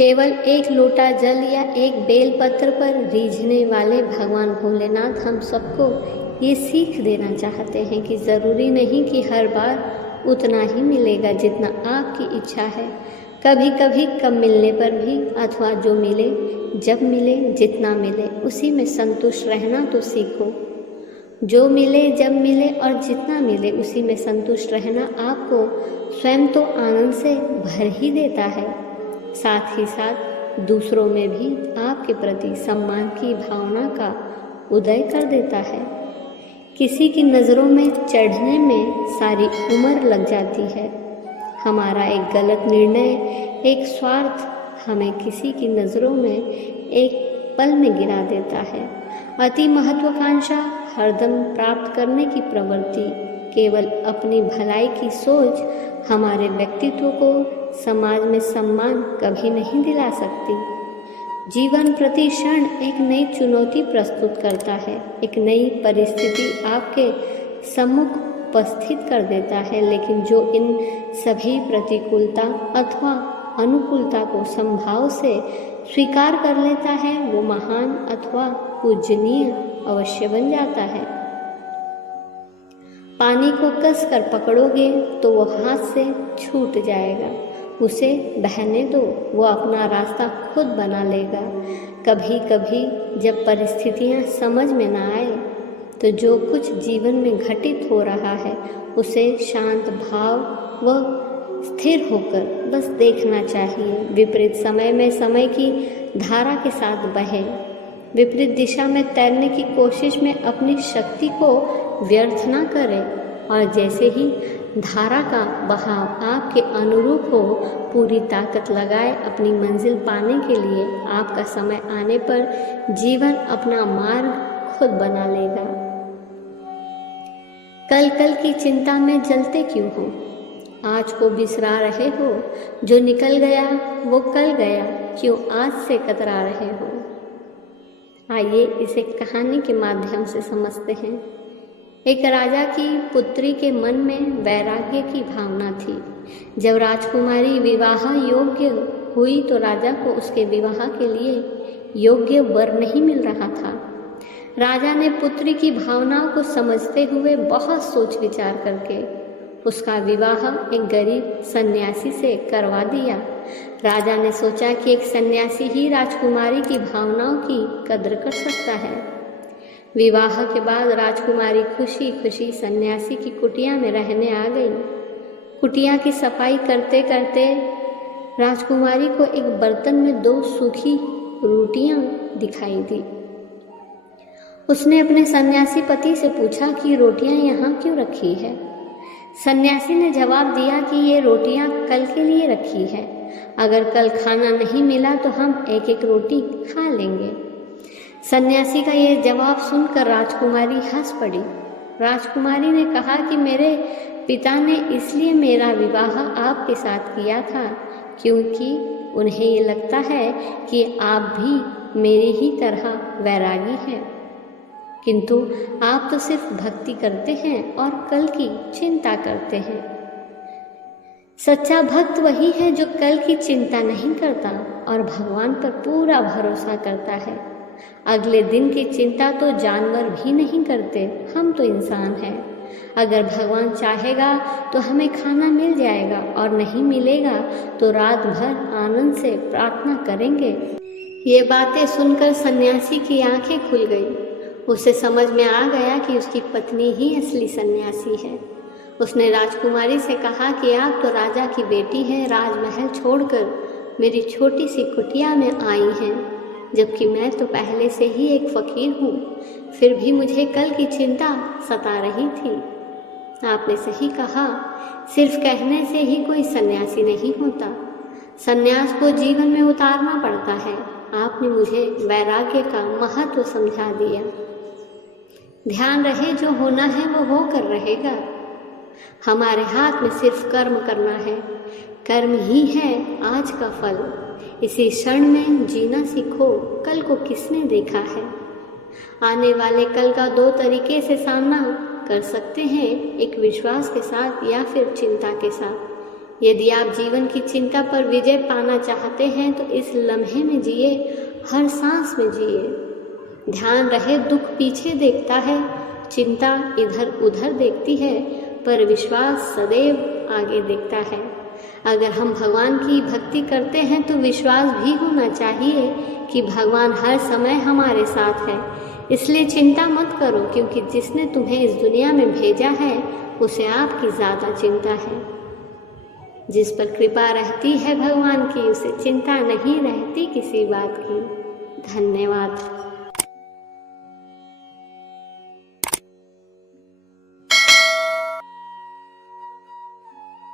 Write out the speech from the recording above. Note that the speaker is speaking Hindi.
केवल एक लोटा जल या एक बेलपत्र पर रीझने वाले भगवान भोलेनाथ हम सबको ये सीख देना चाहते हैं कि ज़रूरी नहीं कि हर बार उतना ही मिलेगा जितना आपकी इच्छा है। कभी कभी कम मिलने पर भी अथवा जो मिले जब मिले जितना मिले उसी में संतुष्ट रहना तो सीखो। जो मिले जब मिले और जितना मिले उसी में संतुष्ट रहना आपको स्वयं तो आनंद से भर ही देता है, साथ ही साथ दूसरों में भी आपके प्रति सम्मान की भावना का उदय कर देता है। किसी की नज़रों में चढ़ने में सारी उम्र लग जाती है। हमारा एक गलत निर्णय, एक स्वार्थ हमें किसी की नज़रों में एक पल में गिरा देता है। अति महत्वाकांक्षा, हरदम प्राप्त करने की प्रवृत्ति, केवल अपनी भलाई की सोच हमारे व्यक्तित्व को समाज में सम्मान कभी नहीं दिला सकती। जीवन प्रति क्षण एक नई चुनौती प्रस्तुत करता है, एक नई परिस्थिति आपके सम्मुख उपस्थित कर देता है, लेकिन जो इन सभी प्रतिकूलता अथवा अनुकूलता को समभाव से स्वीकार कर लेता है वो महान अथवा पूजनीय अवश्य बन जाता है। पानी को कस कर पकड़ोगे तो वो हाथ से छूट जाएगा, उसे बहने दो, वो अपना रास्ता खुद बना लेगा। कभी कभी जब परिस्थितियाँ समझ में ना आए तो जो कुछ जीवन में घटित हो रहा है उसे शांत भाव व स्थिर होकर बस देखना चाहिए। विपरीत समय में समय की धारा के साथ बहे, विपरीत दिशा में तैरने की कोशिश में अपनी शक्ति को व्यर्थ ना करें, और जैसे ही धारा का बहाव आपके अनुरूप हो पूरी ताकत लगाए अपनी मंजिल पाने के लिए। आपका समय आने पर जीवन अपना मार्ग खुद बना लेगा। कल कल की चिंता में जलते क्यों हो, आज को बिसरा रहे हो, जो निकल गया वो कल गया, क्यों आज से कतरा रहे हो। आइए इसे कहानी के माध्यम से समझते हैं। एक राजा की पुत्री के मन में वैराग्य की भावना थी। जब राजकुमारी विवाह योग्य हुई तो राजा को उसके विवाह के लिए योग्य वर नहीं मिल रहा था। राजा ने पुत्री की भावनाओं को समझते हुए बहुत सोच विचार करके उसका विवाह एक गरीब सन्यासी से करवा दिया। राजा ने सोचा कि एक सन्यासी ही राजकुमारी की भावनाओं की कद्र कर सकता है। विवाह के बाद राजकुमारी खुशी खुशी सन्यासी की कुटिया में रहने आ गई। कुटिया की सफाई करते करते राजकुमारी को एक बर्तन में 2 सूखी रोटियां दिखाई दी। उसने अपने सन्यासी पति से पूछा कि रोटियां यहाँ क्यों रखी है। सन्यासी ने जवाब दिया कि ये रोटियां कल के लिए रखी है, अगर कल खाना नहीं मिला तो हम एक एक रोटी खा लेंगे। सन्यासी का ये जवाब सुनकर राजकुमारी हंस पड़ी। राजकुमारी ने कहा कि मेरे पिता ने इसलिए मेरा विवाह आपके साथ किया था क्योंकि उन्हें ये लगता है कि आप भी मेरी ही तरह वैरागी हैं, किंतु आप तो सिर्फ भक्ति करते हैं और कल की चिंता करते हैं। सच्चा भक्त वही है जो कल की चिंता नहीं करता और भगवान पर पूरा भरोसा करता है। अगले दिन की चिंता तो जानवर भी नहीं करते, हम तो इंसान हैं। अगर भगवान चाहेगा तो हमें खाना मिल जाएगा और नहीं मिलेगा तो रात भर आनंद से प्रार्थना करेंगे। ये बातें सुनकर सन्यासी की आंखें खुल गई। उसे समझ में आ गया कि उसकी पत्नी ही असली सन्यासी है। उसने राजकुमारी से कहा कि आप तो राजा की बेटी हैं, राजमहल छोड़कर मेरी छोटी सी कुटिया में आई हैं, जबकि मैं तो पहले से ही एक फकीर हूँ, फिर भी मुझे कल की चिंता सता रही थी। आपने सही कहा, सिर्फ कहने से ही कोई सन्यासी नहीं होता, सन्यास को जीवन में उतारना पड़ता है। आपने मुझे वैराग्य का महत्व समझा दिया। ध्यान रहे जो होना है वो होकर रहेगा। हमारे हाथ में सिर्फ कर्म करना है, कर्म ही है आज का फल। इसी क्षण में जीना सीखो, कल को किसने देखा है। आने वाले कल का 2 तरीके से सामना कर सकते हैं, एक विश्वास के साथ या फिर चिंता के साथ। यदि आप जीवन की चिंता पर विजय पाना चाहते हैं तो इस लम्हे में जिए, हर सांस में जिए। ध्यान रहे, दुख पीछे देखता है, चिंता इधर उधर देखती है, पर विश्वास सदैव आगे देखता है। अगर हम भगवान की भक्ति करते हैं तो विश्वास भी होना चाहिए कि भगवान हर समय हमारे साथ है। इसलिए चिंता मत करो, क्योंकि जिसने तुम्हें इस दुनिया में भेजा है उसे आपकी ज़्यादा चिंता है। जिस पर कृपा रहती है भगवान की, उसे चिंता नहीं रहती किसी बात की। धन्यवाद।